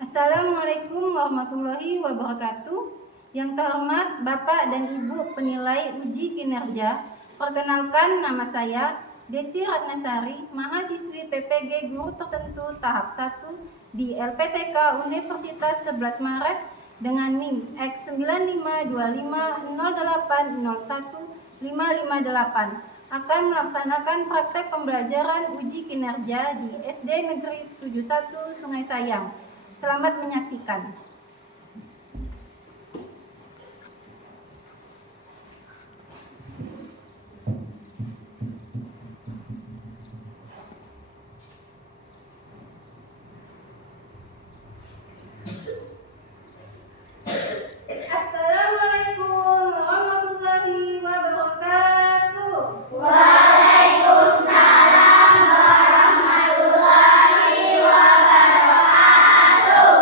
Assalamualaikum warahmatullahi wabarakatuh. Yang terhormat Bapak dan Ibu penilai uji kinerja, perkenalkan nama saya Desi Ratnasari, mahasiswi PPG Guru Tertentu tahap 1 di LPTK Universitas 11 Maret dengan NIM X952508015558 akan melaksanakan praktek pembelajaran uji kinerja di SD Negeri 71 Sungai Sayang. Selamat menyaksikan. Assalamualaikum warahmatullahi wabarakatuh. Waalaikumsalam warahmatullahi wabarakatuh.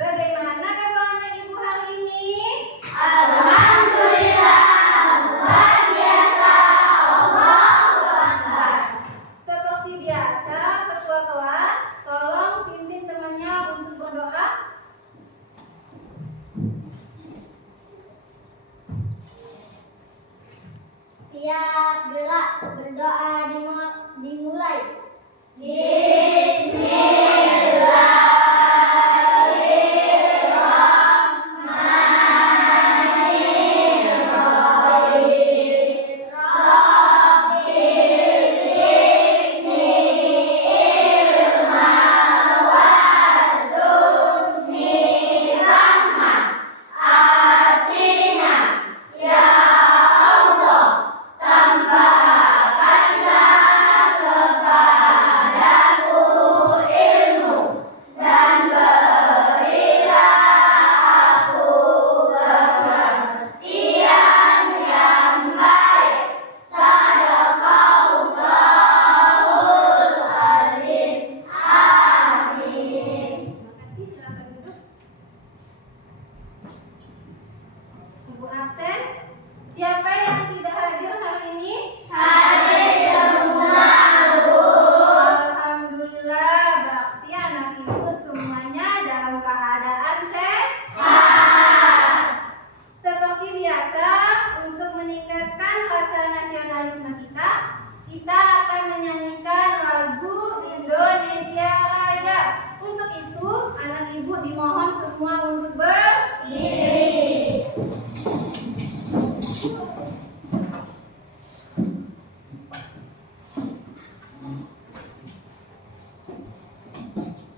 Bagaimana kabar anak ibu hari ini? Alhamdulillah, luar biasa. Allahu Akbar. Seperti biasa, ketua kelas tolong pimpin temannya untuk berdoa. Siap, gerak, berdoa dimulai. Ibu absen. Siapa yang tidak hadir hari ini? Hadir semua, Bu. Alhamdulillah, berarti anak ibu semuanya dalam keadaan sehat. Seperti biasa, untuk meningkatkan rasa nasionalisme kita, kita akan menyanyikan lagu Indonesia Raya. Untuk itu, anak ibu dimohon semua untuk berdiri.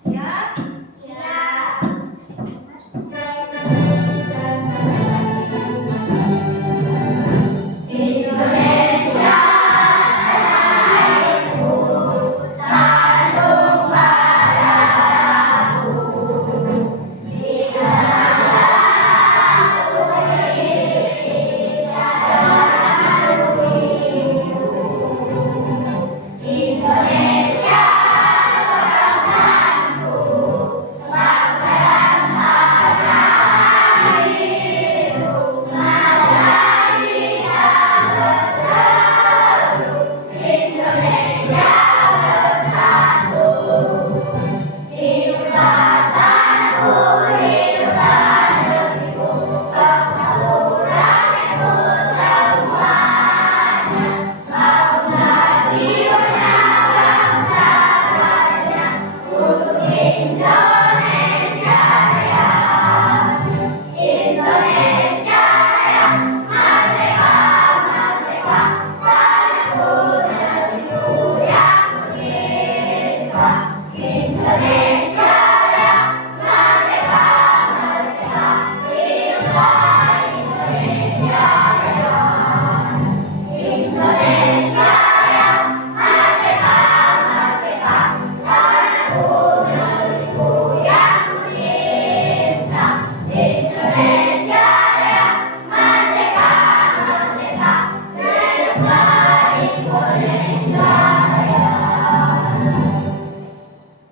Ya. Siap. Indonesia tanahku, tanah padaku. Di sana ku berdiri, tanah Indonesia bangsaku, bangsa yang merdeka, merdeka bersatu, Indonesia bersatu. Hiduplah tanahku, hiduplah negeriku, bangsaku, rakyatku semuanya. Bangunlah jiwanya, bangsa raya, untuk Indonesia Raya. Indonesia Raya, merdeka, merdeka, tanahku, negeriku yang kucinta. Indonesia Raya, merdeka, merdeka, hiduplah Indonesia Raya. Indonesia Raya, merdeka, merdeka, tanahku, negeriku yang kucinta. Indonesia Raya, merdeka, merdeka, hiduplah Indonesia Raya.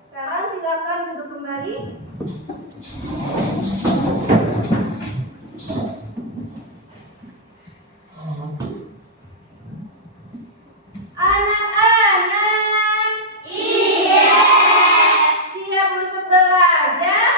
Sekarang silakan duduk kembali. Anak-anak, Iya. siap untuk belajar?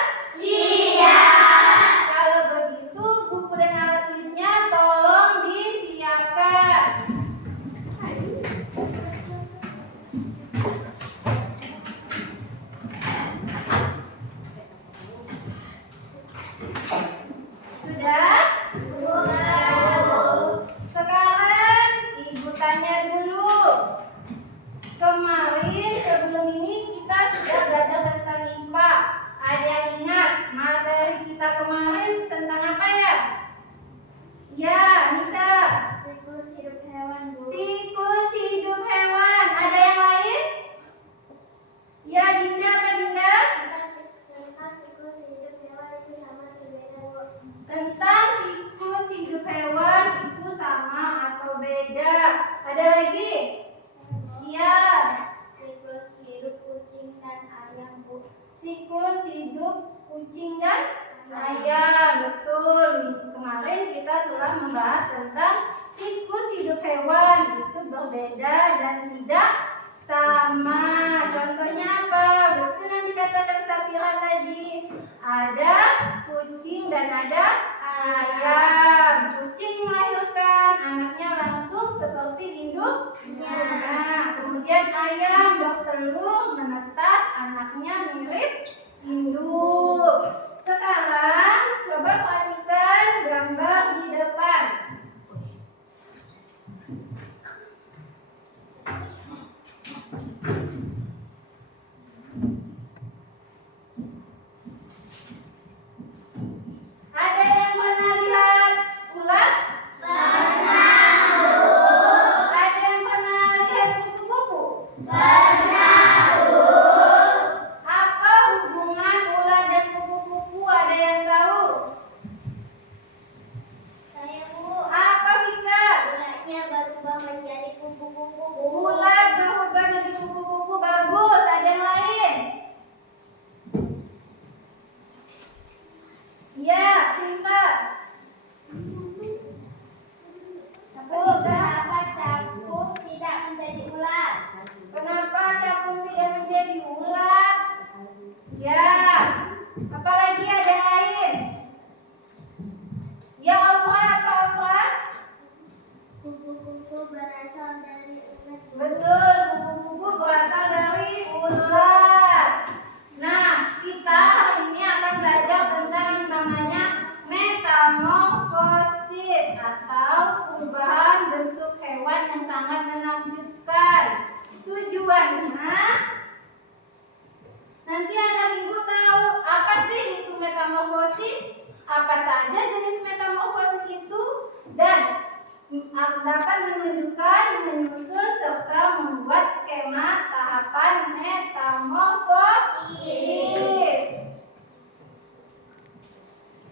siklus hidup kucing dan ayam. Betul. Kemarin kita telah membahas tentang siklus hidup hewan. Itu berbeda dan tidak sama. Contohnya apa? Betul yang dikatakan Safira tadi. Ada kucing dan ada ayam. Kucing melahirkan anaknya langsung seperti induknya. Kemudian ayam bertelur menetas anaknya mirip induk. Sekarang coba perhatikan gambar di depan. Ada yang pernah lihat ulat? Ada yang pernah lihat kupu-kupu? Apa hubungan ulat dan kupu-kupu? Ada yang tahu? Apa Vika? Ulatnya berubah menjadi kupu-kupu. Ulat berubah jadi kupu-kupu. Bagus. Ada yang lain? Ya, Sinta. Kenapa capung tidak menjadi ulat? Kenapa capung tidak menjadi ulat? Ya. Apalagi ada yang lain? Ya Allah, apa Aura? Kupu-kupu berasal dari ulat. Betul, kupu-kupu berasal dari ulat. Nah, kita hari ini akan belajar tentang yang namanya metamorfosis atau perubahan bentuk hewan yang sangat menakjubkan. Tujuannya nanti anak ibu tahu apa sih itu metamorfosis, apa saja jenis metamorfosis itu, dan dapat menunjukkan, menyusun, serta membuat skema tahapan metamorfosis.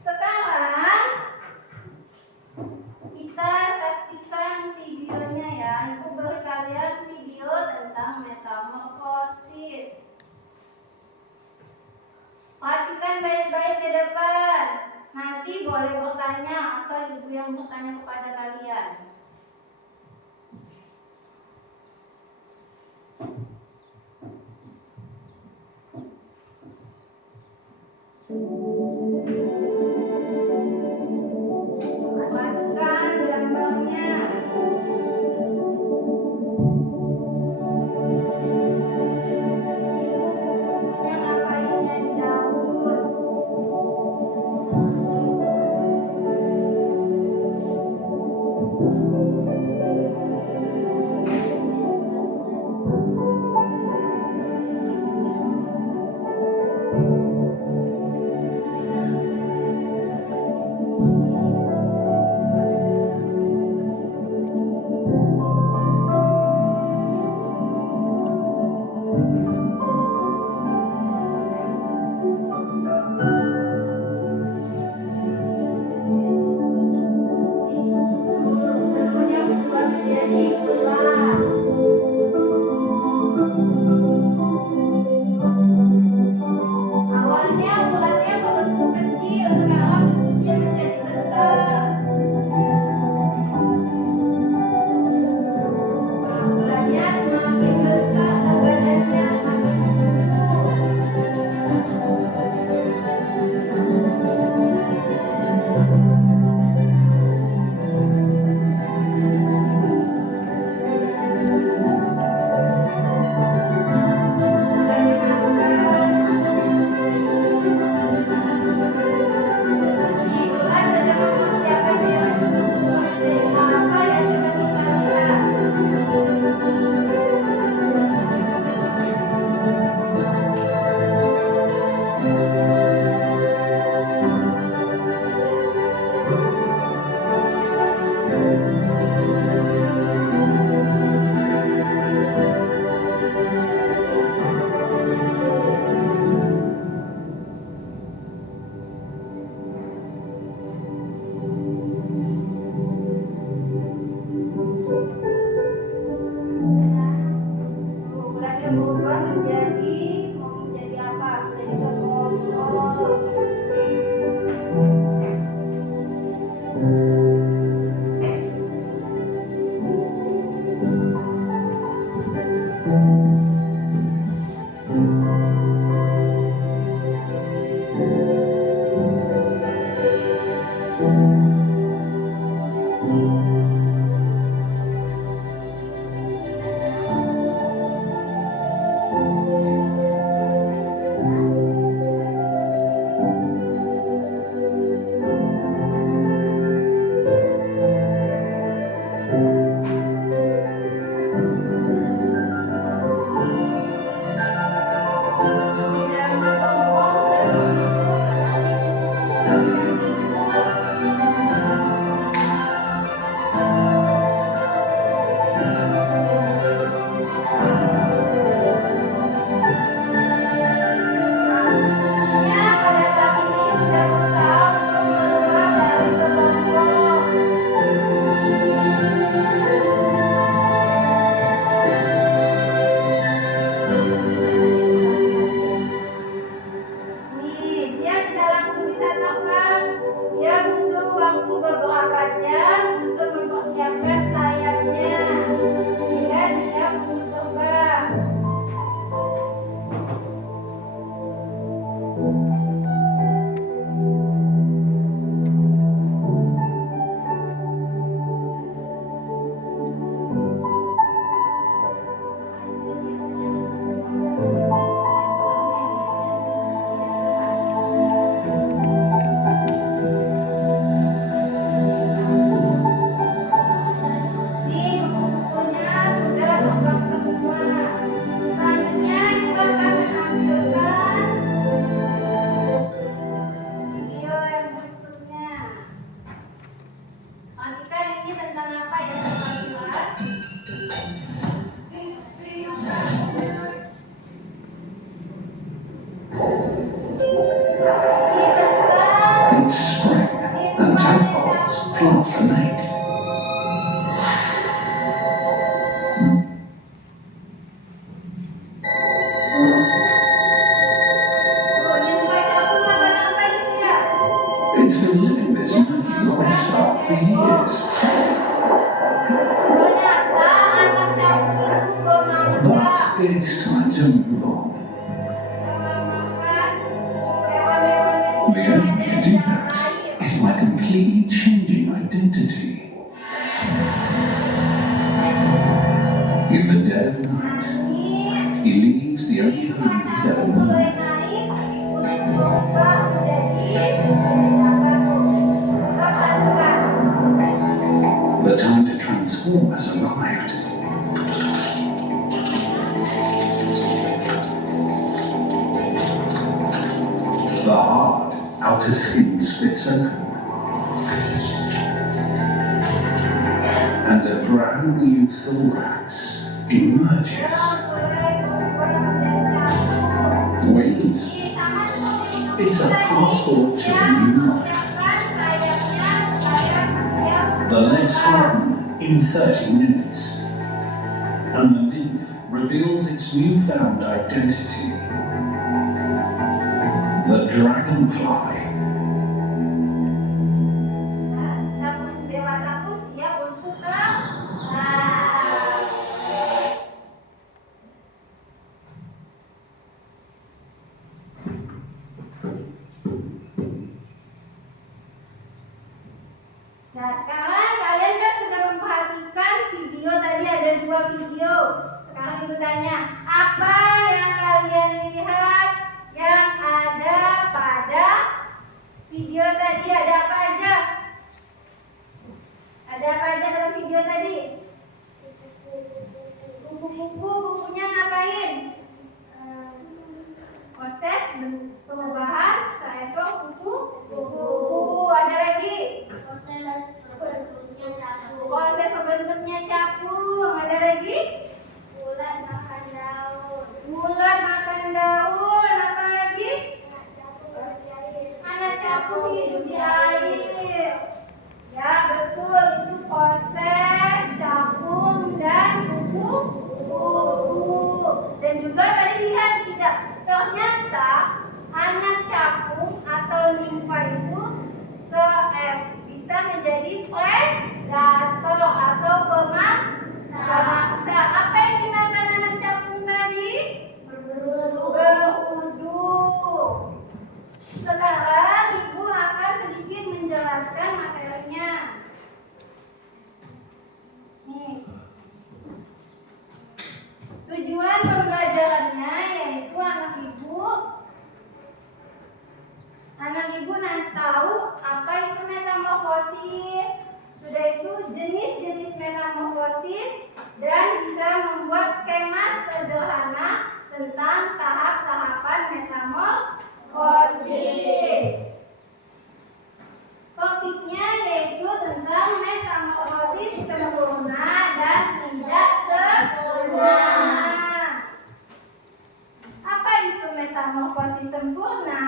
Sekarang kita saksikan videonya ya. Ibu beri kalian video tentang metamorfosis. Perhatikan baik-baik ke depan. Nanti boleh bertanya atau ibu yang bertanya kepada kalian. Perhatikan gambarnya. Ibu kupu-kupunya ngapainnya di daun? It's been living this muddy lifestyle for years. Ternyata anak capung itu pemangsa. But it's time to move on. The only way to do that is by completely changing identity. In the dead of night, he leaves the only home he's ever known. The time to transform has arrived. The hard outer skin splits open, and a brand new thorax emerges. Wings. It's a passport to a new life. The legs harden in 30 minutes, and the nymph reveals its newfound identity. The dragonfly. Capung dewasa pun siap untuk Nah, sekarang kalian kan sudah memperhatikan video tadi, ada 2 video. Sekarang ibu tanya, apa yang kalian lihat yang ada pada video tadi? Ada apa aja? Ada apa aja dalam video tadi? Buku-buku, bukunya ngapain? Proses perubahan seekor buku. Ada lagi? Proses terbentuknya capung. Ada lagi? Ulat makan daun. Ulat makan daun. Apa lagi? Anak capung hidup di air. Ya betul, itu proses capung dan kuku. Dan juga tadi lihat tidak? Ternyata anak jenis-jenis metamorfosis dan bisa membuat skema sederhana tentang tahap-tahapan metamorfosis. Topiknya yaitu tentang metamorfosis sempurna dan tidak sempurna. Apa itu metamorfosis sempurna?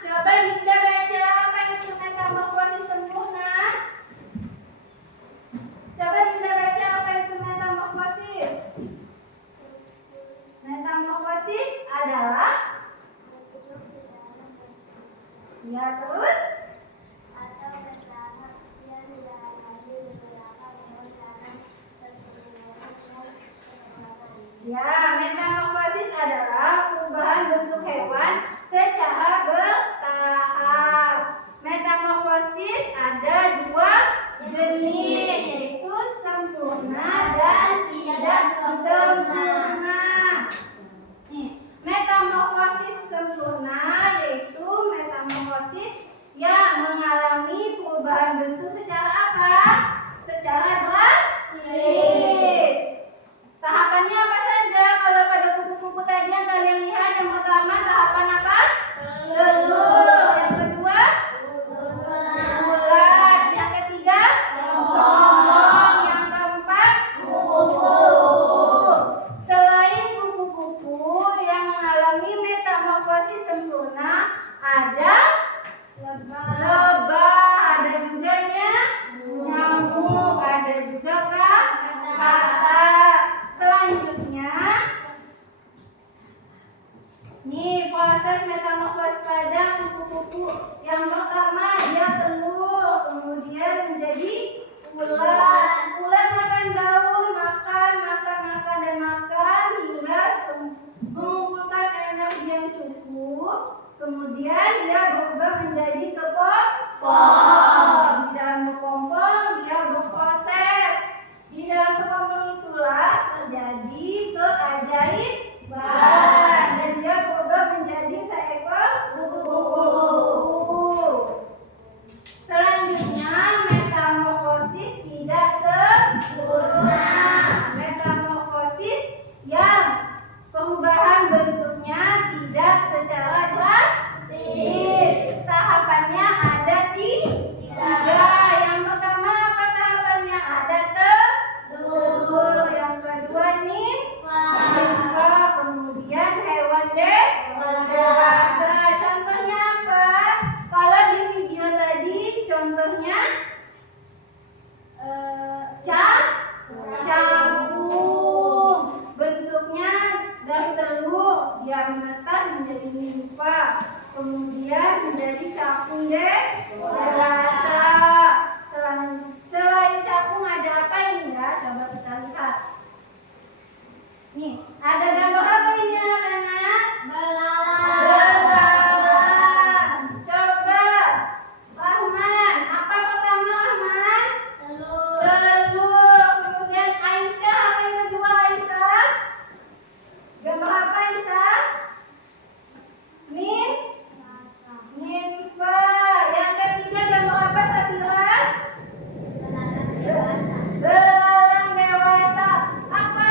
Coba Linda baca, apa itu metamorfosis sempurna? Coba Linda baca, apa itu metamorfosis? Metamorfosis adalah ya terus ya, metamorfosis adalah perubahan bentuk hewan secara bertahap. Metamorfosis ada dua jenis, yaitu sempurna dan tidak sempurna. Metamorfosis sempurna yaitu metamorfosis yang mengalami perubahan bentuk secara apa? Secara drastis. Tahapannya apa saja? Kalau pada kupu-kupu tadi yang kalian lihat, yang pertama tahapan apa? Telur. Yang kedua? Bulat. Yang ketiga? Tombong. Yang keempat? Kupu-kupu. Selain kupu-kupu yang mengalami metamorfosis sempurna, ada lebah, ada juga nyamuk, ada juga kata. Selanjutnya, nih proses metamorfosis pada kupu-kupu. Yang pertama dia telur, kemudian menjadi ulat. Ulat makan daun, makan dan makan hingga mengumpulkan energi yang cukup. Kemudian dia berubah menjadi kepompong. Di dalam kepompong dia berproses. Di dalam kepompong itulah terjadi keajaiban dan dia berubah menjadi seekor kupu-kupu. Selanjutnya metamorfosis tidak sempurna. Metamorfosis yang perubahan bentuknya tidak secara drastis. Tahapannya ada tiga. Yang pertama apa tahapannya? Ada telur. Yang kedua nimfa. Kemudian hewan dewasa. Contohnya apa? Kalau di video tadi contohnya capung. Bentuknya dari telur dia menetas menjadi nimfa, kemudian menjadi capung dewasa. Selain capung ada apa ini ya? Coba kita lihat. Nih, ada gambar apa ini anak-anak? Belalang. Coba Rahman, apa pertama Rahman? Telur. Kemudian Aisyah, apa yang kedua Aisyah? Gambar apa Aisyah? Nimfa. Yang ketiga gambar apa Safira? Belalang dewasa. Apa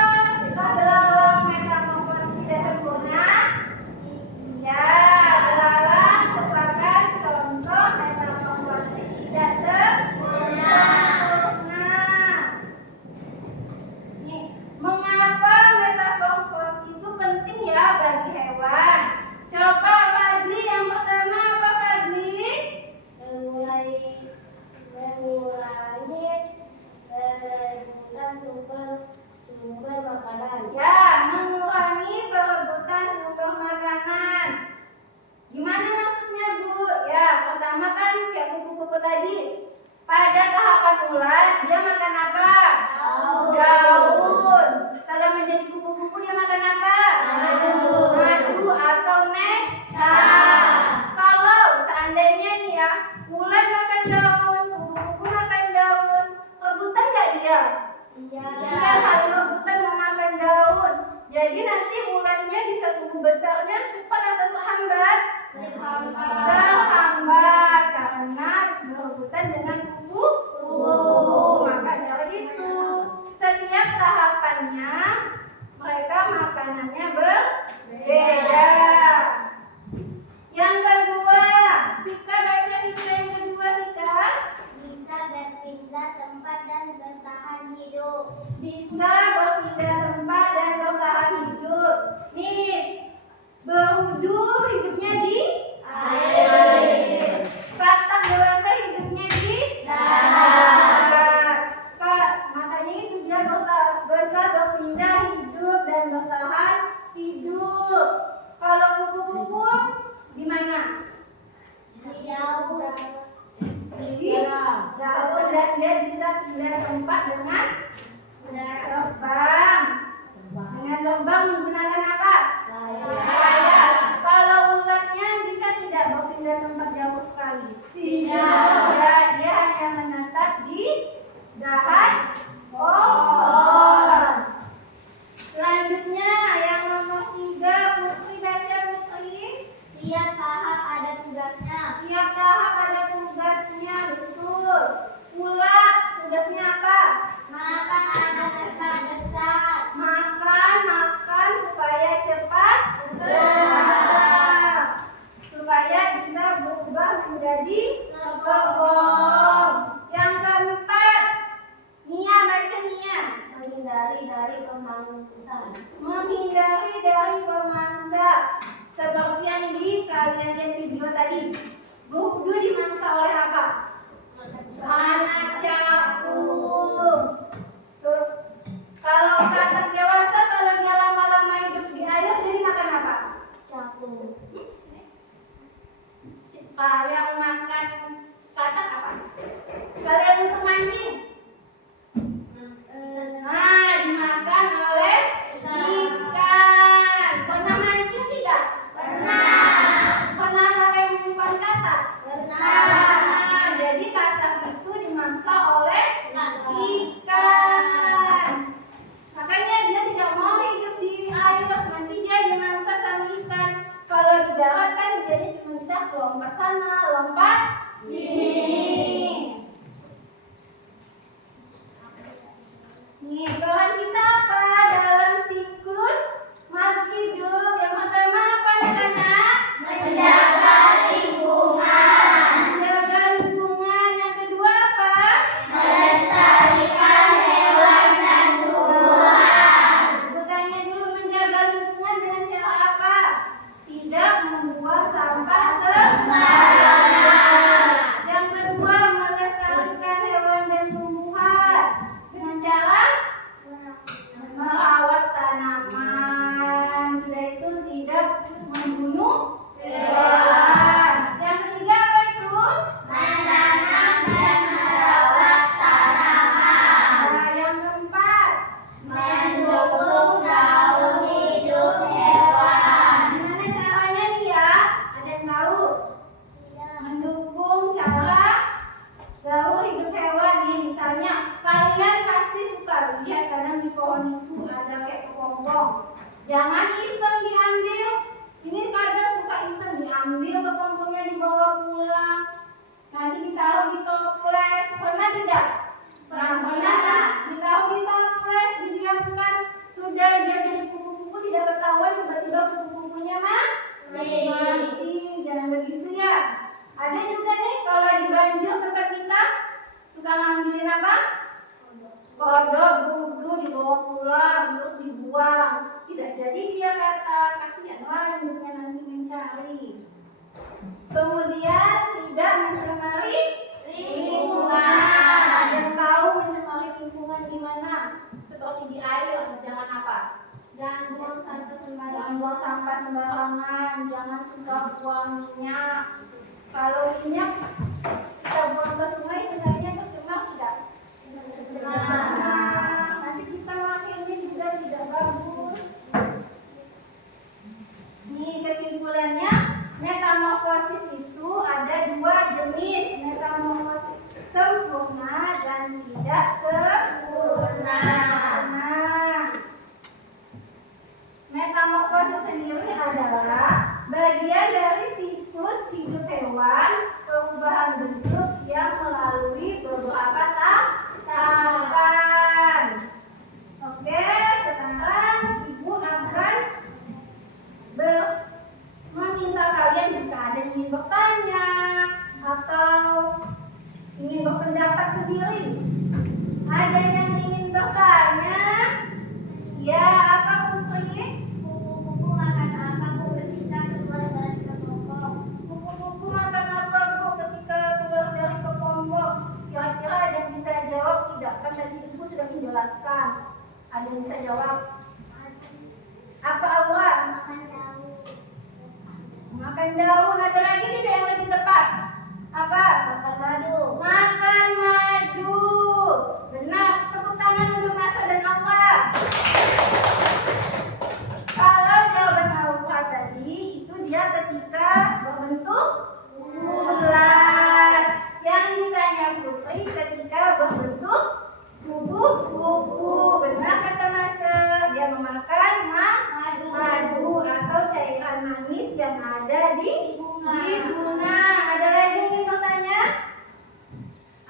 belalang metamorfosis tidak sempurna? Ya, belalang merupakan contoh metamorfosis tidak sempurna. Nih, mengapa metamorfosis itu penting ya bagi hewan? Coba Fadli, yang pertama apa Fadli? Mengurangi perebutan sumber makanan. Ya, mengurangi perebutan sumber makanan. Gimana maksudnya Bu? Ya, pertama kan kayak kupu-kupu tadi. Pada tahapan ulat dia makan apa? Daun. Setelah menjadi kupu-kupu dia makan apa? Madu atau nektar. Kalau seandainya nih ya, ulat makan daun, kupu-kupu makan daun, rebutan nggak dia? Iya, saling rebutan memakan daun. Jadi nanti ulatnya bisa tumbuh besarnya cepat atau terhambat? Terhambat karena berebutan dengan kupu-kupu. Maka benda tempat dengan terbang. Dengan terbang menggunakan apa? Layar. Kalau ulatnya bisa tidak berpindah tempat jauh sekali? Tidak. Dia hanya menetap di dahan pohon. Selanjutnya yang nomor 3, Putri baca Putri. Tiap tahap ada tugasnya. Tiap tahap ada tugasnya, betul. Ulat tugasnya apa? Makan agar cepat besar. Makan supaya cepat besar, supaya bisa berubah menjadi kebun. Yang keempat, Nia baca Nia. Menghindari dari pemangsa. Menghindari dari pemangsa. Seperti yang kalian lihat video tadi. Gugdu dimangsa oleh apa? Anak cakung. Tuh. Kalau katak dewasa, kalau dia lama-lama hidup di air, jadi makan apa? Cakung. Yang makan katak apa? Kalau yang untuk mancing? Nah, dimakan oleh ikan. Pernah mancing tidak? Pernah. Pernah pakai umpan katak? Nah, jadi katak itu dimangsa oleh ikan. Makanya dia tidak mau hidup di air, nanti dia dimangsa sama ikan. Kalau di darat kan dia cuma bisa lompat sana, lompat sini. Nih, bahan kita apa dalam siklus makhluk hidup? Yang pertama apa anak-anak? Menjaga lingkungan. Menjaga lingkungan. Yang kedua apa? Melestarikan hewan dan tumbuhan. Bertanya dulu, menjaga lingkungan dengan cara apa? Tidak membuang sampah sembarangan. Yang kedua, melestarikan hewan dan tumbuhan dengan cara merawat tanaman. Sudah itu tidak membunuh hewan. Yang ketiga apa itu? Menanam dan merawat tanaman. Nah, yang keempat, Mendukung gaung hidup hewan. gimana caranya dia? Ada yang tahu? Mendukung cara gaul hidup hewan. Nih, misalnya kalian pasti suka lihat kadang di pohon itu ada kayak kepompong. Jangan iseng diambil. Ini kadang suka iseng diambil kepompongnya, dibawa pulang. Nanti ditaruh di toples. Pernah tidak? Nah, pernah kan? Ditaruh di toples, didiamkan. Sudah dia jadi kupu-kupu, tidak ketahuan, tiba-tiba kupu-kupunya mati. Jangan begitu ya. Ada juga nih kalau di banjir tempat kita suka ngambilin apa? Kodok, gudu dibawa pulang terus dibuang. Tidak jadi dia kata, kasihanlah hidupnya nanti mencari. Kemudian tidak mencemari lingkungan. Yang tahu mencemari lingkungan di mana? Seperti di air, jangan apa? Jangan buang sampah sembarangan. Jangan buang sampah sembarangan, jangan suka buang minyak. Kalau minyak kita buang ke sungai, sungainya tercemar tidak? Nah, nanti kita makainya juga tidak bagus. Nih kesimpulannya, metamorfosis itu ada 2 jenis. Metamorfosis sempurna dan tidak sempurna. Nah, metamorfosis sendiri adalah bagian dari siklus hidup hewan, perubahan bentuk yang melalui beberapa tahapan. Oke, sekarang Ibu akan meminta kalian jika ada yang ingin bertanya atau ingin berpendapat sendiri. Ada yang ingin bertanya? Ya, apa Putri? Kupu-kupu makan apa Bu ketika keluar dari kelompok? Kupu-kupu makan apa Bu ketika keluar dari kepompong? Kira-kira ada yang bisa jawab tidak? Kan tadi Ibu sudah menjelaskan. Ada yang bisa jawab? Apa Aura? Makan daun. Makan daun. Ada lagi tidak yang lebih tepat? Apa? Makan madu. Makan madu. Benar. Tepuk tangan untuk Nasa dan Aura. Kalau jawaban Aura tadi itu dia ketika berbentuk bulat. Yang ditanya Putri ketika berbentuk kupu-kupu. Benar kata Nasa. Dia memakan madu atau cairan manis yang ada di bunga. Ada lagi nih bertanya?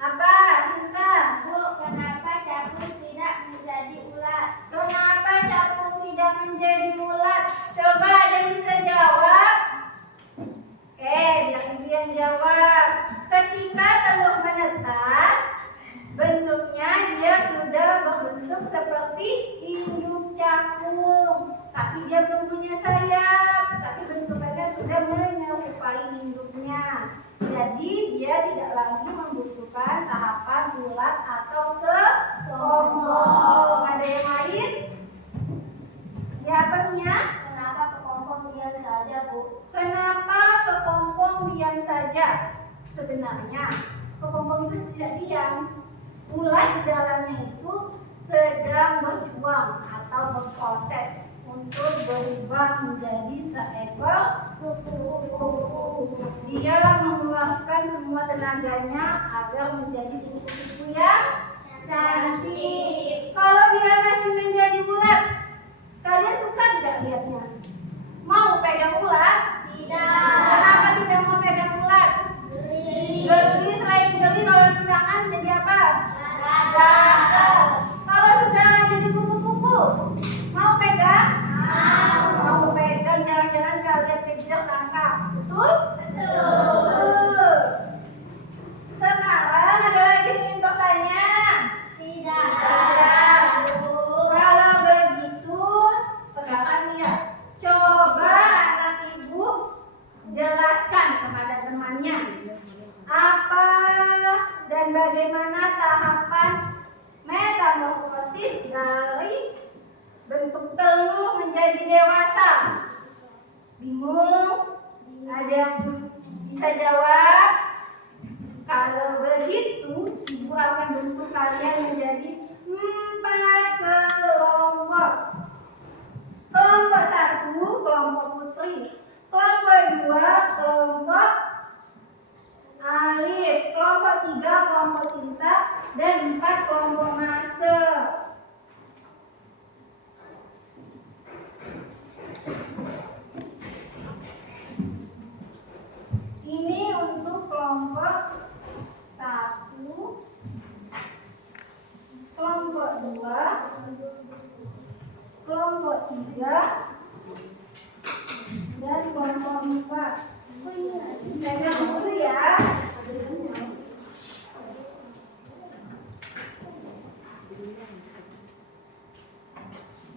Apa, Sinta? Bu, kenapa capung tidak menjadi ulat? Kenapa capung tidak menjadi ulat? Coba ada yang bisa jawab? Oke, biar Ibu yang jawab. Ketika telur menetas, bentuknya dia sudah berbentuk seperti induk capung. Tapi dia belum punya sayap, tapi bentukannya sudah menyerupai induknya. Jadi dia tidak lagi membutuhkan tahapan ulat atau kepompong. Ada yang lain? Ya, apa Mia? Kenapa kepompong diam saja, Bu? Kenapa kepompong diam saja? Sebenarnya kepompong itu tidak diam. Ulat di dalamnya itu sedang berjuang atau berproses untuk berubah menjadi seekor kupu-kupu. Dia mengeluarkan semua tenaganya agar menjadi kupu-kupu yang cantik. Kalau dia masih menjadi ulat, kalian suka tidak lihatnya? Mau pegang ulat? Tidak. Kenapa tidak mau pegang ulat? Geli, selain geli kalau di tangan jadi apa? Gatal. Kalau sudah jadi kupu-kupu, mau pegang? Mau pegang, jangan-jangan kalian kejar tangkap. Betul? Betul. Sekarang ada lagi yang ingin bertanya? Tidak. Kalau begitu, sekarang lihat. Coba anak ibu jelaskan kepada temannya apa dan bagaimana tahapan metamorfosis dari bentuk telur menjadi dewasa. Bingung? Ada yang bisa jawab? Kalau begitu, ibu akan bentuk kalian menjadi 4 kelompok. Kelompok 1, kelompok Putri. Kelompok 2, kelompok Alif. Kelompok 3, kelompok Sinta. Dan 4, kelompok Nase. Ini untuk kelompok 1, kelompok 2, kelompok 3, dan kelompok 4. Pegang dulu ya.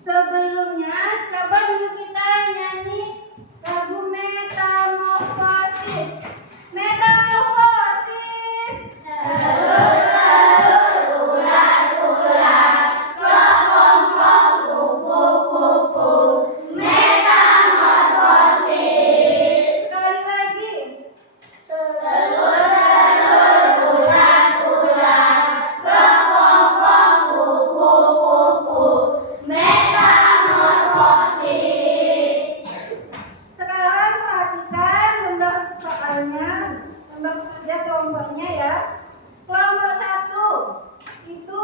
Sebelumnya, coba dulu kita nyanyi lagu Metamorfosis. Metamorfosis. Sekali lagi. Sekarang perhatikan lembar soalnya, lembar kerja kelompoknya ya. Kelompok 1 itu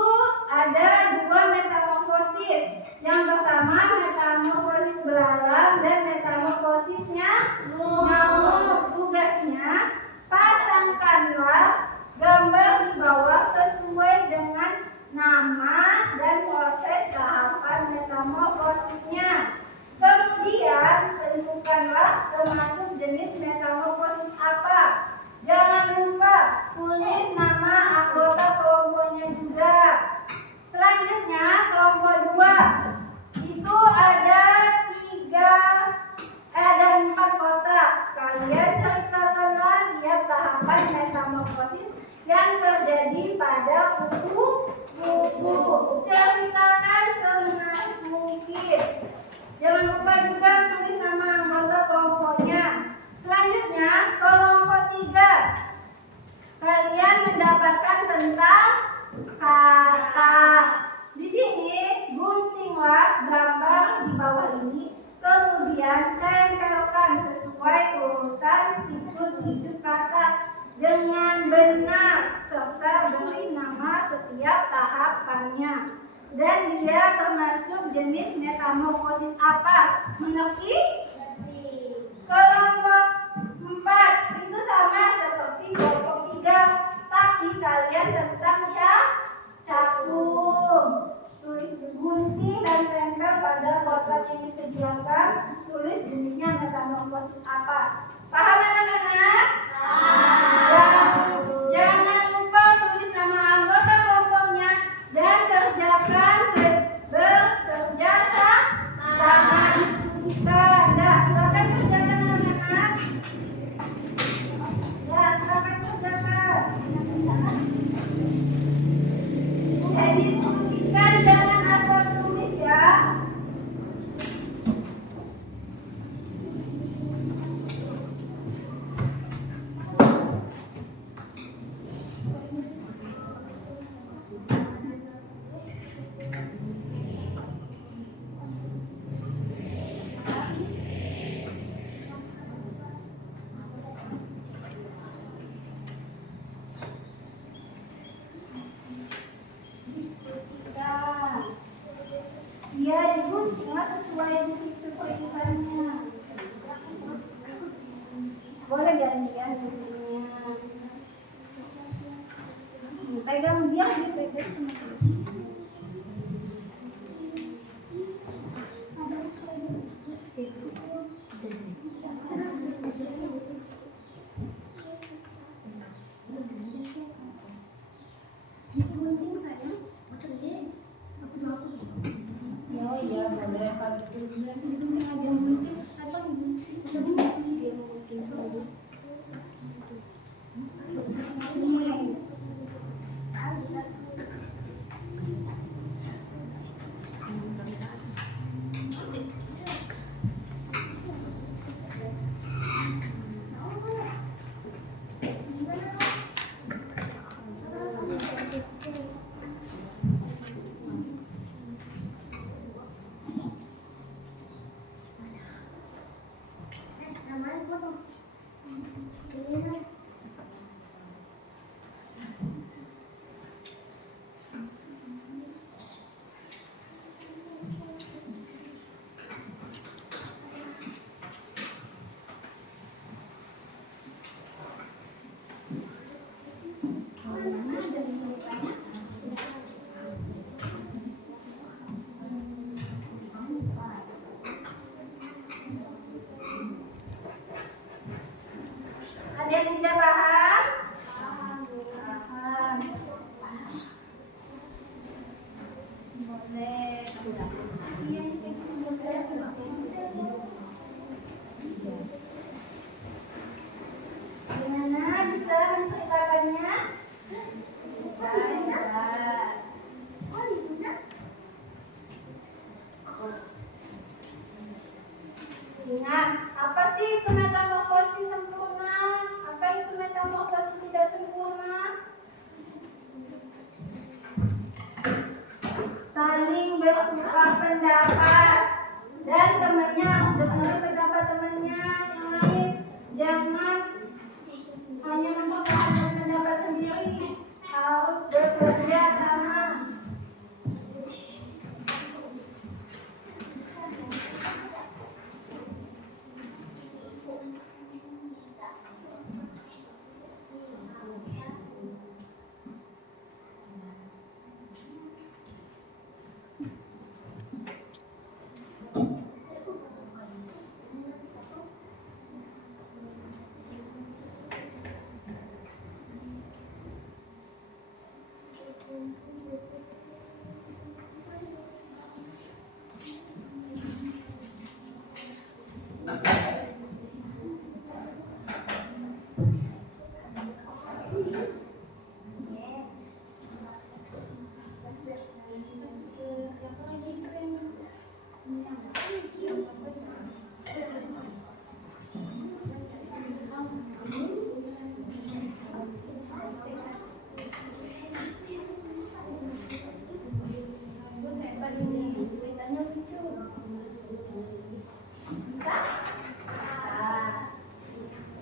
ada 2 metamorfosis. Yang pertama metamorfosis belalang dan metamorfosis nyamuk. Tugasnya pasangkanlah gambar di bawah sesuai dengan nama dan proses tahapan metamorfosisnya. Kemudian tentukanlah termasuk jenis metamorfosis apa. Jangan lupa tulis nama anggota kelompoknya juga. Selanjutnya kelompok 2 itu ada 4 kotak. Kalian ceritakanlah tiap tahapan metamorfosis yang terjadi pada kupu-kupu. Ceritakan semenarik mungkin. Jangan lupa juga tulis nama anggota kelompoknya. Selanjutnya kelompok 3. kalian mendapatkan tentang kata. Di sini guntinglah gambar di bawah ini, kemudian tempelkan sesuai urutan siklus hidup kata dengan benar serta beri nama setiap tahapannya. Dan dia termasuk jenis metamorfosis apa? Mengerti? Kelompok 4 itu sama seperti kelompok 3, tapi kalian tentang cakung. Tulis gunting dan tempel pada kotak yang disediakan. Tulis jenisnya metamorfosis apa? Paham anak-anak? Jangan lupa tulis nama anggota kelompoknya dan kerjakan bekerja sama, diskusikan. Nah, silakan kerjakan anak-anak. Ya, silakan kerjakan. Ya, diskusikan, jangan asal tulis ya. Dia diguntinglah sesuai di situ perhitungannya. Boleh gantian guntingnya. Pegang dia dipegang sama dia. Oh iya, boleh kalau itu dia aja mungkin atau dia mungkin dulu. Ada yang tidak paham? Paham. Boleh. Gimana bisa menceritakannya? Bisa. Ingat, apa sih itu metamorfosis sempurna? Apa itu metamorfosis tidak sempurna? Saling bertukar pendapat dan temannya harus dengar pendapat temannya yang lain. Jangan hanya mempertahankan pendapat sendiri, harus bekerja sama.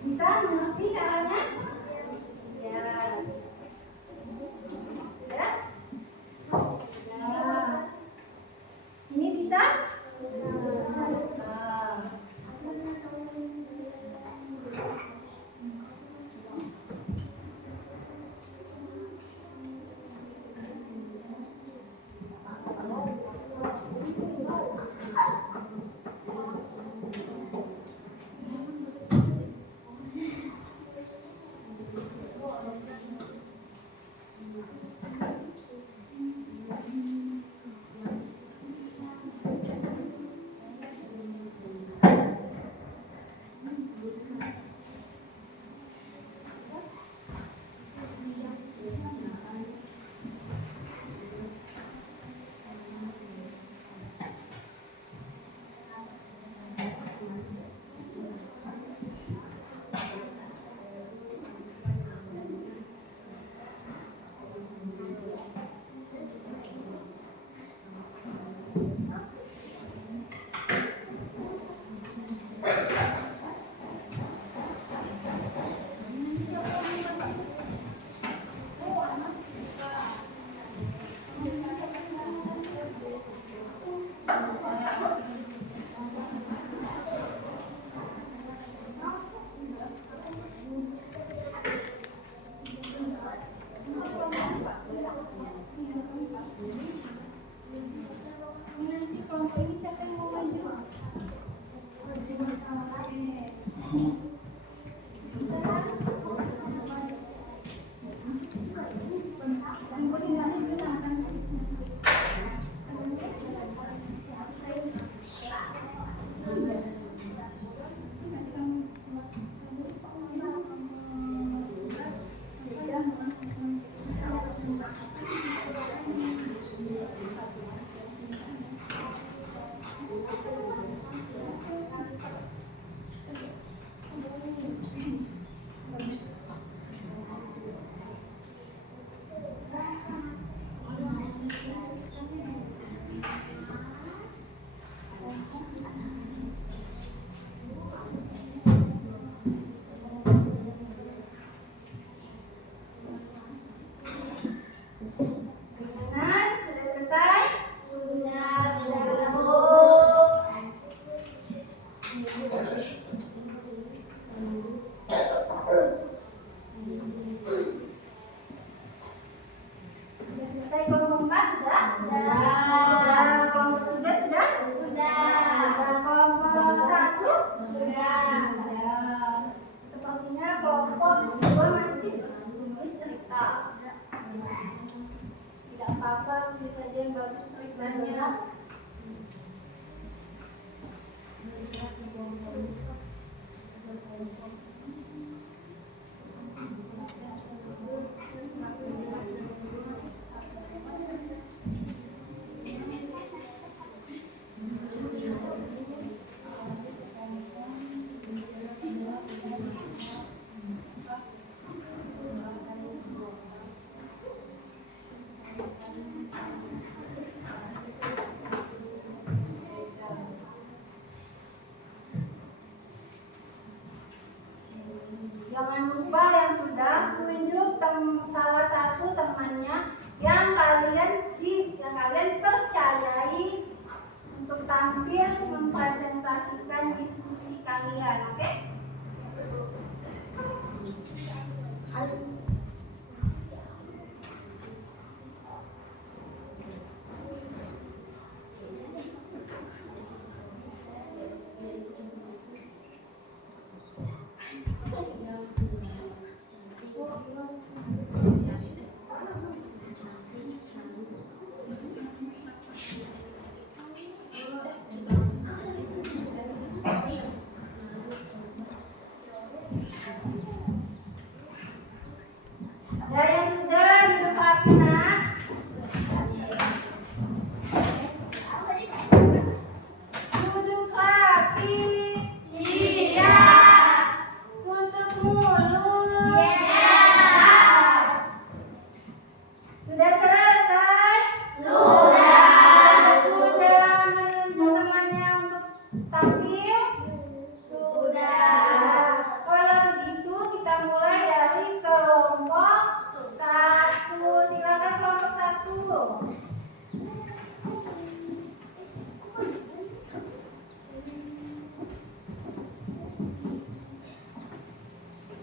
Bisa mengerti caranya? Ya. Ya. Ya. Ini bisa? Bisa. Nanti kelompok ini siapa yang mau maju? Apa bisa aja yang bagus ceritanya. Jangan lupa yang sudah tunjuk salah satu temannya yang kalian percayai untuk tampil mempresentasikan diskusi kalian, oke? Ya, yang sudah duduk rapi, nak. Duduk rapi. Iya. Tutup mulut. Iya. Sudah selesai? Sudah menunjuk temannya untuk tampil? Sudah. Kalau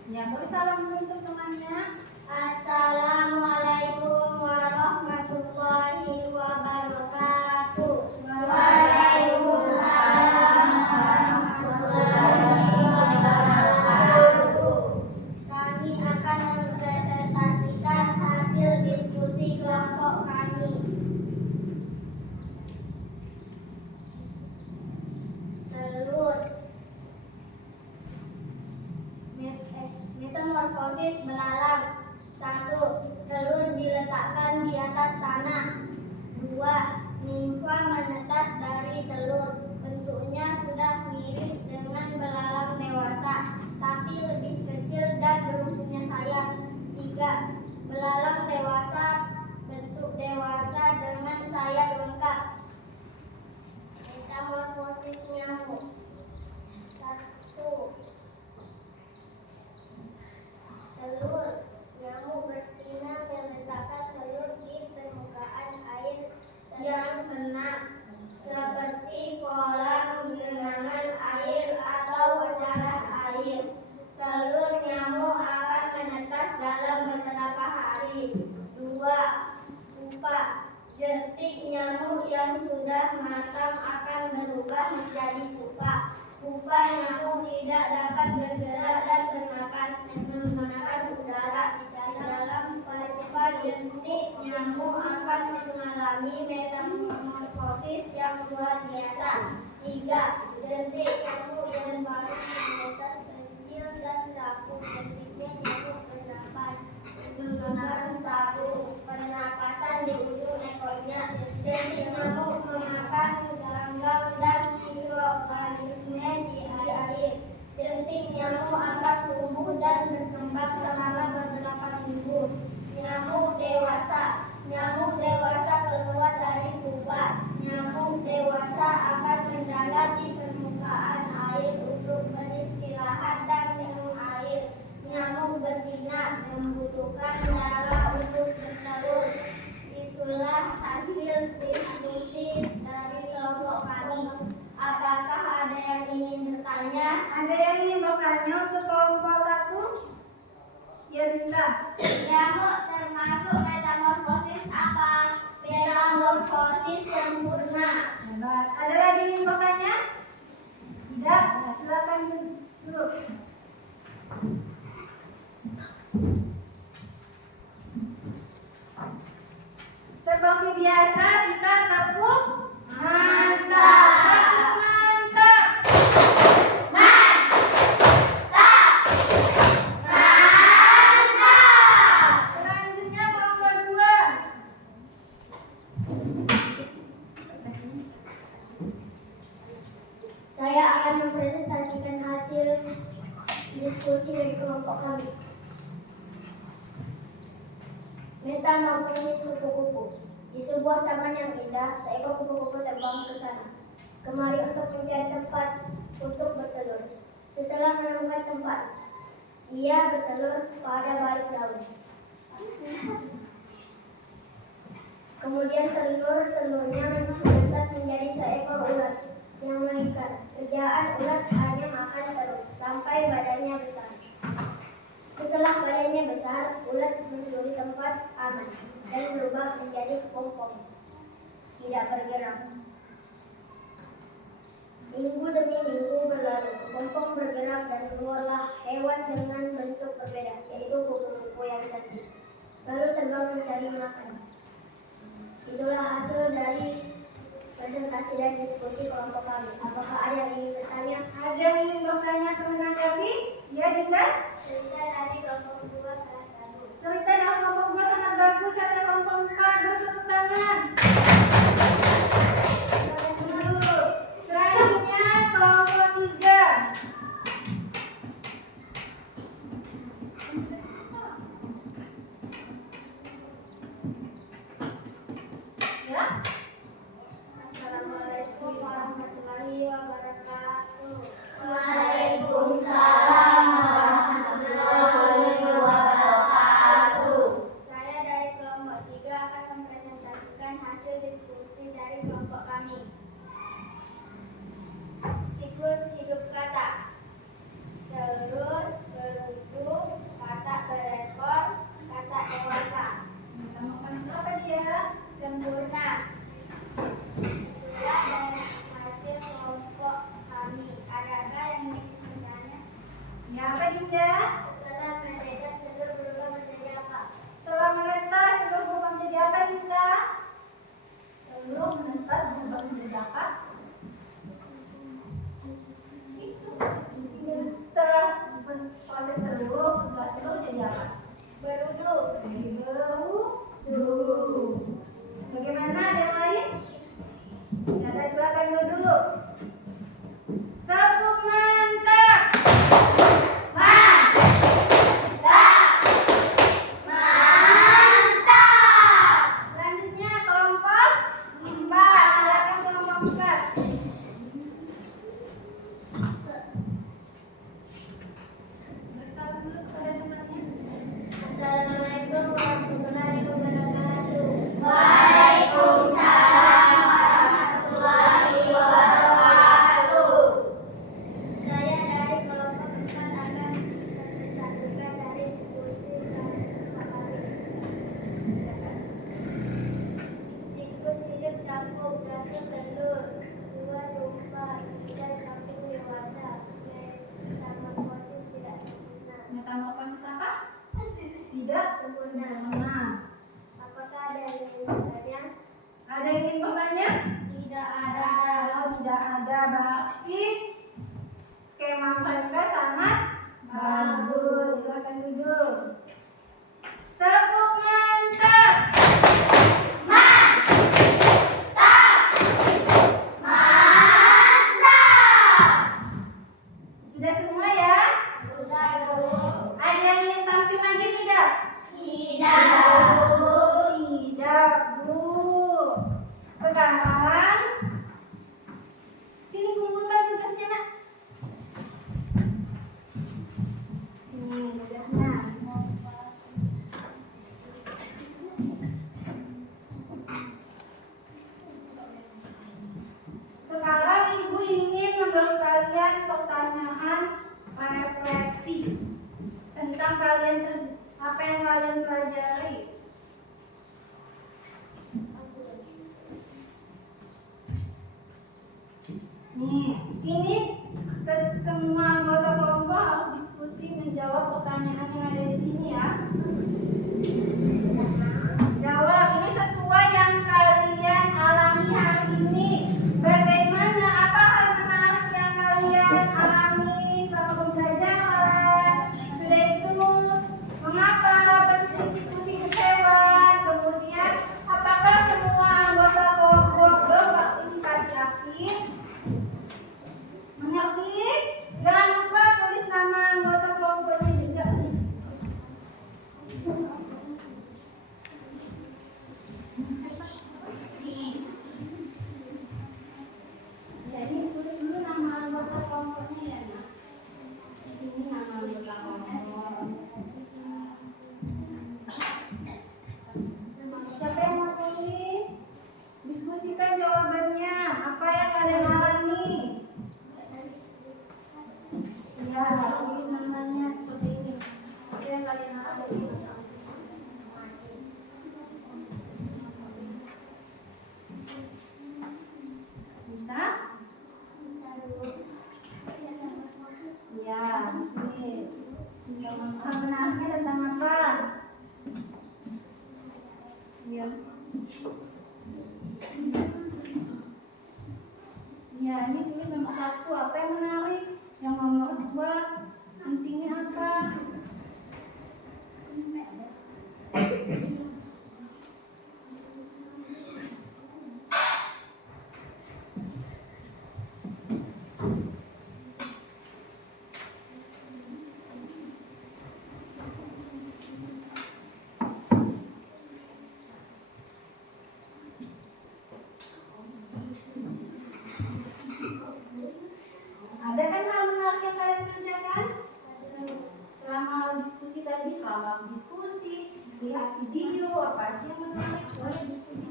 Ya, beri salam dulu untuk temannya. Assalamualaikum warahmatullahi wabarakatuh. Waalaikumsalam warahmatullahi wabarakatuh. Kami akan mempresentasikan hasil diskusi kelompok kami. Telur. Metamorfosis belalang. 1. Telur diletakkan di atas tanah. 2. Nimfa menetas dari telur. Bentuknya sudah mirip dengan belalang dewasa, tapi lebih kecil dan belum punya sayap. 3. Belalang dewasa, bentuk dewasa dengan sayap lengkap. Metamorfosis nyamuk. 1. Telur. Nyamuk betina meletakkan telur di permukaan air yang tenang, seperti kolam, genangan air, atau darah air. Telur nyamuk akan menetas dalam beberapa hari. 2. Pupa. Jentik nyamuk yang sudah matang akan berubah menjadi pupa. Pupa nyamuk tidak dapat bergerak dan bernapas, menggunakan udara di dalam pupa. Jentik nyamuk akan mengalami metamorfosis yang luar biasa. 3. Jentik nyamuk yang baru menetas kecil dan rapuh. Jentiknya nyamuk bernapas menggunakan tabung pernapasan di ujung ekornya. Jentik nyamuk memakan ganggang dan mikroorganisme di air. Jentik nyamuk akan tumbuh dan berkembang selama beberapa minggu. Nyamuk dewasa. Nyamuk dewasa keluar dari pupa. Nyamuk dewasa akan mendarat di permukaan air untuk beristirahat dan minum air. Nyamuk betina membutuhkan darah untuk bertelur. Itulah hasil diskusi dari kelompok kami. Apakah ada yang ingin bertanya? Ada yang ingin bertanya untuk kelompok 1? Ya, Sinta. Nyamuk termasuk metamorfosis apa? Metamorfosis sempurna. Hebat. Ada lagi yang ingin bertanya? Tidak? Ya, silakan dulu. Seperti biasa kita tepuk mantap. Tepuk mantap. Selanjutnya kelompok 2. Saya akan mempresentasikan hasil diskusi dari kelompok kami. Metamorfosis kupu-kupu. Di sebuah taman yang indah, seekor kupu-kupu terbang ke sana kemari untuk mencari tempat untuk bertelur. Setelah menemukan tempat, ia bertelur pada balik daun. Kemudian telur-telurnya menetas menjadi seekor ulat yang mengikat. Kerjaan ulat hanya makan terus sampai badannya besar. Setelah badannya besar, ulat mencuri tempat aman dan berubah menjadi kepompong, tidak bergerak. Minggu demi minggu berlalu, kepompong bergerak dan keluarlah hewan dengan bentuk berbeda, yaitu kupu-kupu yang cantik, lalu terbang mencari makan. Itulah hasil dari presentasi dan diskusi kelompok kami. Apakah ada yang ingin bertanya? Ada yang ingin bertanya atau menanggapi? Ya, Dinda. Cerita dari kelompok 2 sangat bagus. Cerita dari kelompok 2 sangat bagus. Ada kelompok 4. Beri tepuk tangan. Dulu. Selanjutnya kelompok 3. Ya. Assalamualaikum warahmatullahi wabarakatuh. Waalaikumsalam warahmatullahi proses telur, setelah telur jadi apa? Beruduk. Jadi beruduk. Bagaimana ada yang lain? Di atas silakan duduk. Tepuk mantap. Selanjutnya kelompok 4. Silakan kelompok 4. Bersalam dulu kepada temannya. Assalamualaikum warahmatullahi wabarakatuh. Waalaikumsalam warahmatullahi wabarakatuh. Saya dari kelompok 4 akan mempresentasikan dari diskusi siklus hidup jamur. 1 telur, 2 tumpah, 3 kambing dewasa. Metamorfosis tidak sempurna. Metamorfosis apa? Tidak sempurna. Apakah ada yang ingin bertanya? Ada yang ingin bertanya? Tidak ada. Oh, tidak ada. Berarti skema mereka sangat bagus. Silakan duduk. Tepuk mantap. Sudah semua ya? Sudah, Bu. Ada yang ingin tampil lagi tidak? Tidak, Bu. Tidak, Bu. Sekarang sini kumpulkan tugasnya, Nak. Ini tugasnya. Sekarang Ibu ingin memberi kalian pertanyaan refleksi tentang apa yang kalian pelajari. Nih, ini semua anggota kelompok harus diskusi menjawab pertanyaan yang ada di sini ya. Jawab, ini sesuai yang kalian alami hari ini. Bagaimana, apa hal menarik yang kalian alami selama pembelajaran? Sudah itu, mengapa penting siklus hidup hewan? Kemudian, apakah semua anggota kelompok berpartisipasi aktif? Mengerti? Jangan lupa tulis nama anggota kelompoknya juga. Jadi tulis dulu nama anggota kelompoknya ya, Nak. Di sini nama anggota kelompok. Siapa yang mau tulis? Diskusikan jawabannya. Apa yang kalian alami? Ya, tulis namanya seperti ini. Apa yang kalian alami? Bisa? Ya, tulis. Benarnya tentang apa? Ya. Ya, ini tulis nomor 1. Apa yang menarik? Yang nomor 2, pentingnya apa? Ada kan hal menarik yang kalian kerjakan? Selama diskusi tadi, selama diskusi, lihat video, apa sih yang menarik? Boleh diskusi.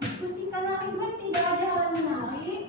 Diskusi karena ribet, tidak ada hal menarik.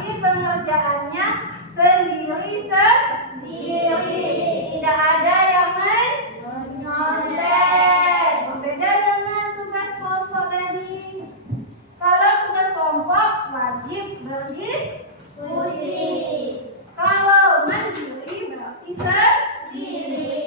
tetapi pengerjaannya sendiri-sendiri. Tidak ada yang menyontek. Berbeda dengan tugas kelompok tadi. Kalau tugas kelompok wajib berdiskusi. Kalau mandiri berarti sendiri.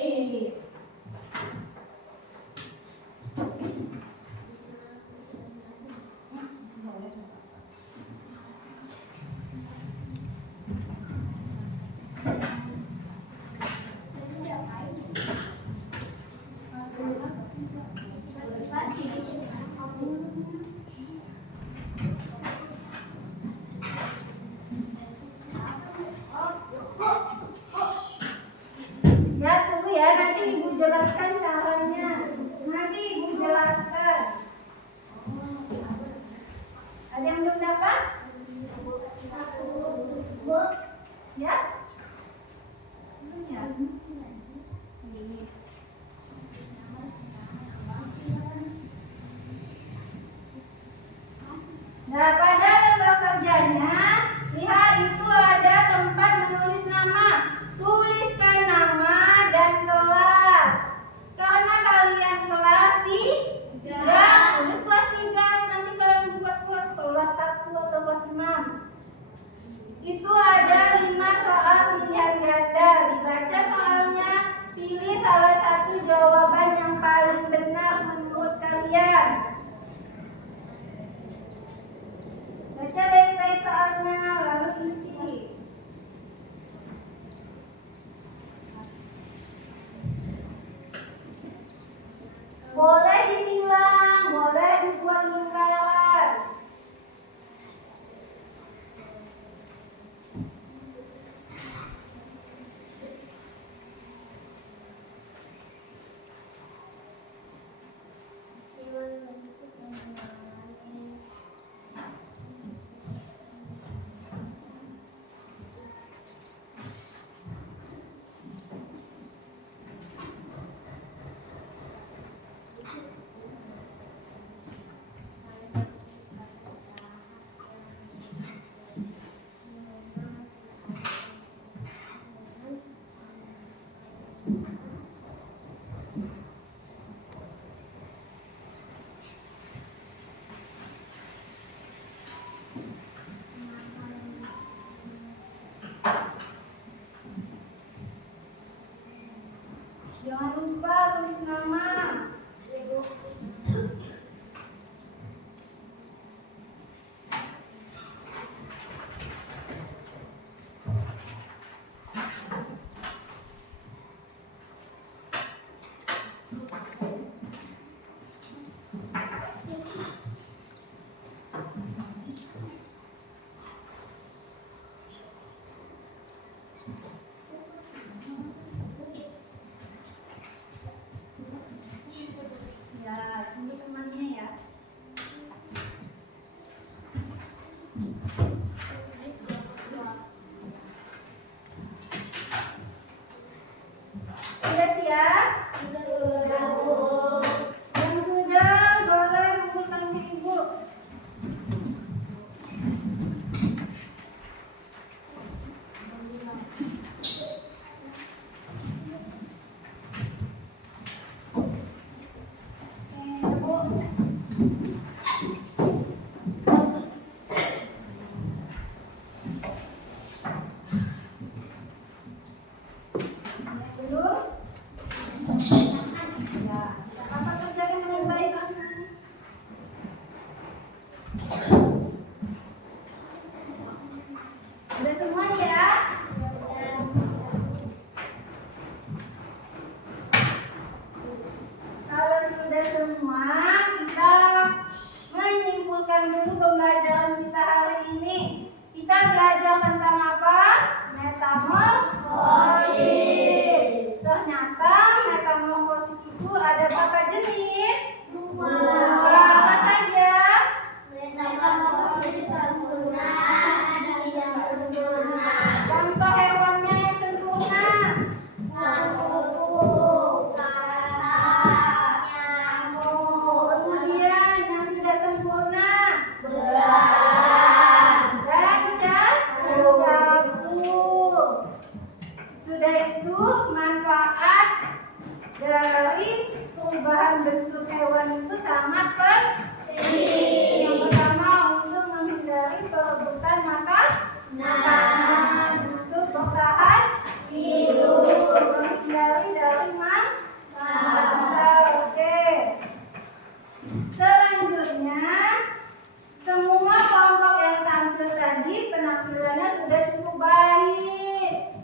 tadi penampilannya sudah cukup baik.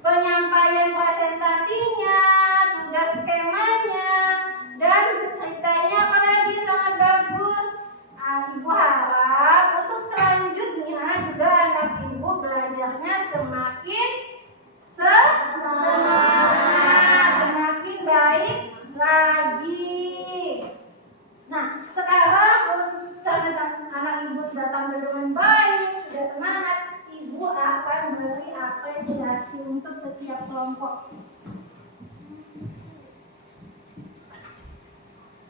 Penyampaian presentasinya, tugas skemanya, dan ceritanya apalagi sangat bagus. Ibu harap untuk selanjutnya juga anak ibu belajarnya semakin semangat, semakin baik lagi. Nah, sekarang karena anak ibu sudah tampil dengan baik, sudah semangat, ibu akan beri apresiasi untuk setiap kelompok.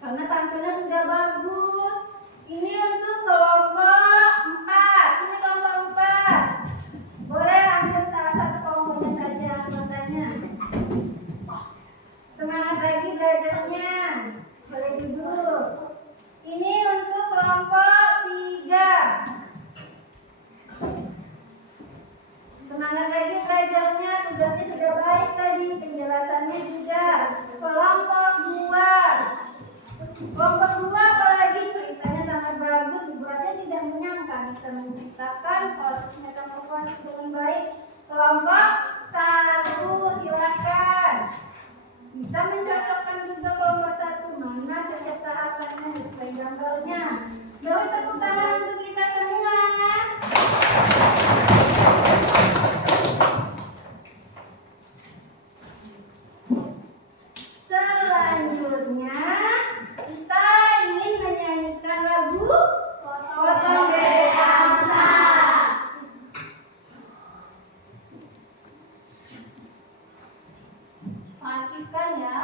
Karena tampilnya sudah bagus. Ini untuk kelompok 4. Sini kelompok 4. Boleh ambil salah satu kelompoknya saja anggotanya. Semangat lagi belajarnya. Boleh duduk. Ini untuk kelompok 3. Semangat lagi belajarnya, tugasnya sudah baik tadi, penjelasannya juga. Kelompok 2. Kelompok 2 apalagi ceritanya sangat bagus, dibuatnya tidak menyangka bisa menciptakan proses metamorfosis dengan baik. Kelompok 1, silakan. Bisa mencocokkan juga kelompok 1 mana setiap tahapannya sesuai gambarnya. Beri tepuk tangan untuk kita semua. Selanjutnya kita ingin menyanyikan lagu Potong Bebek Angsa. Perhatikan ya.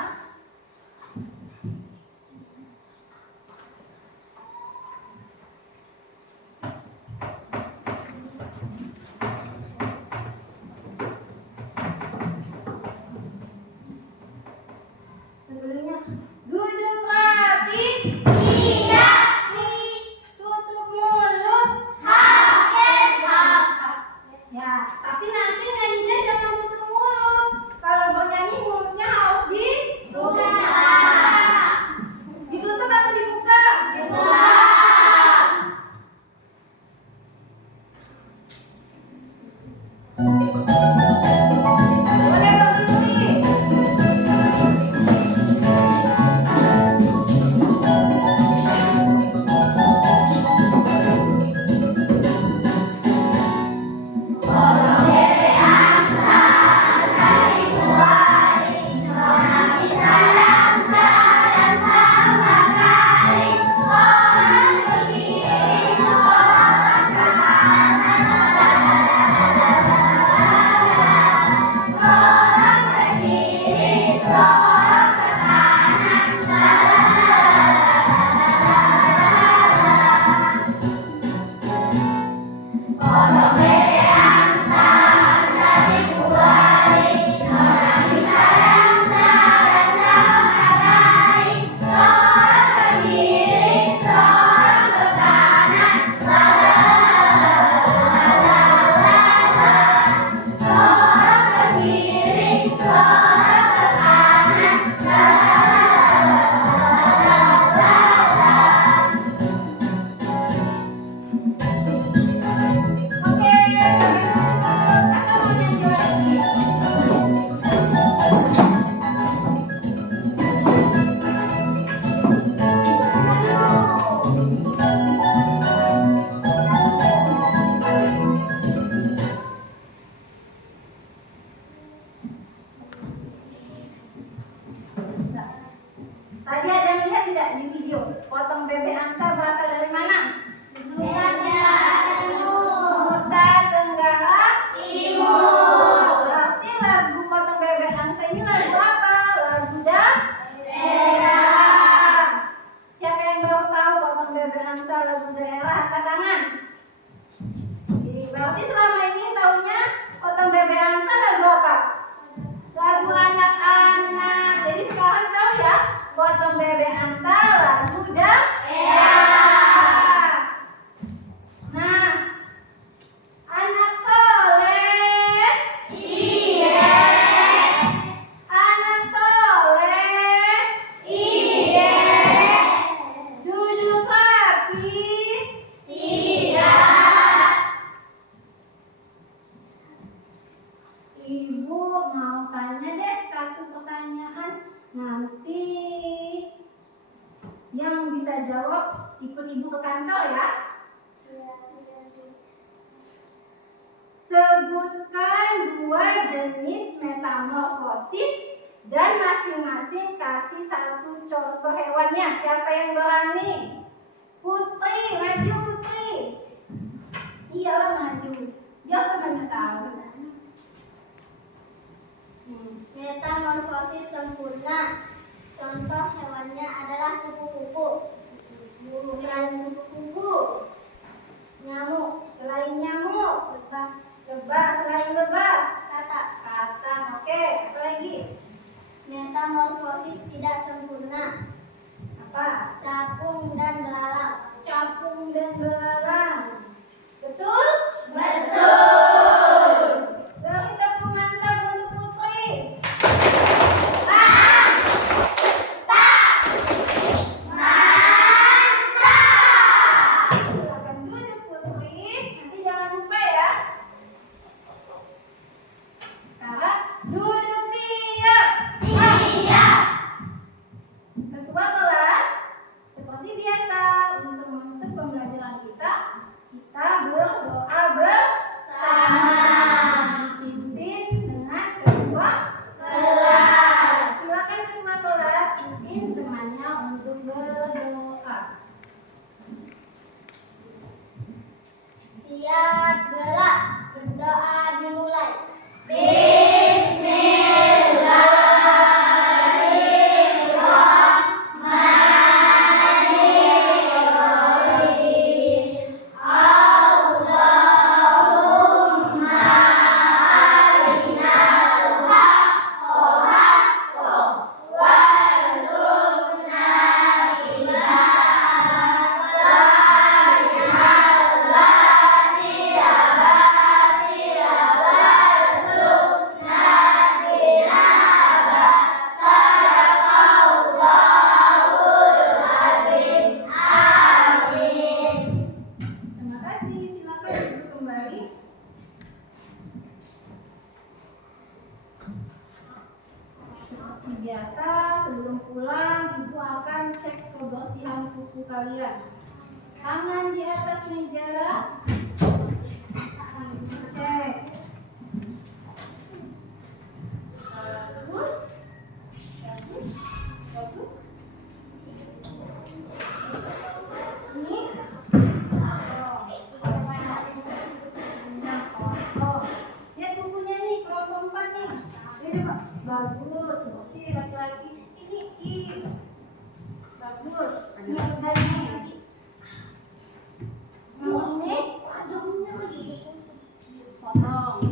Sebelumnya duduk rapi, Siap. tutup mulut. Habis hap. Ya, tapi nanti nyanyinya jangan tutup mulut. Kalau bernyanyi mulutnya harus Buka. ditutup atau dibuka? Buka. Boleh berdiri. Potong bebek angsa, cari buari, nona bisa langsa dan sama kali. Seorang berdiri, seorang ke kanan, seorang berdiri, seorang ke kanan. Potong bebek angsa, cari buari, nona bisa langsa dan sama kali. Seorang berdiri, seorang ke kanan. Seorang berdiri, seorang ke kanan. Oke, kakak mau nyanyi lagi. Tadi ada lihat tidak di video? Potong bebek angsa berasal dari mana? Nusa Tenggara Timur. Berarti lagu Potong Bebek Angsa ini lagu apa? Lagu Daerah. Siapa yang baru tahu Potong Bebek Angsa lagu daerah? Angkat tangan. Berarti selama ini taunya Potong Bebek Angsa lagu apa? Lagu anak-anak. Jadi sekarang tahu ya, Potong Bebek Angsa lagu daerah. Nah, anak soleh, Iya. anak soleh, Iya. duduk rapi, Siap. ibu ke kantor ya. Sebutkan 2 jenis metamorfosis dan masing-masing kasih 1 contoh hewannya. Siapa yang berani? Putri, maju Putri. Iyalah maju. Dia mana tahu. Metamorfosis sempurna. Contoh hewannya adalah kupu-kupu. Selain kupu-kupu, Nyamuk. selain nyamuk, Lebah. lebah, selain lebah, Katak. kata. Oke, apa lagi? Metamorfosis tidak sempurna. Apa? Capung dan belalang. Capung dan belalang. Betul? Betul. Beri tepuk mantap untuk Putri. Silakan duduk Putri. Nanti jangan lupa ya. Sekarang duduk siap. Siap. Ketua kelas, seperti biasa untuk menutup pembelajaran kita berdoa bersama. Dipimpin dengan ketua Kelas. Silakan ketua kelas pimpin temannya untuk berdoa. Siap gerak. Berdoa dimulai. Terima kasih. Silakan duduk kembali. Seperti biasa, sebelum pulang, ibu akan cek kebersihan kuku kalian. Tangan di atas meja. Cek. Bagus. Bagus. Bagus. Ini. Lihat bukunya nih, kelompok 4 nih. Ini Pak, bagus, bersih laki-laki. Ini bagus. Ini udah nih. Mau ini? Potong.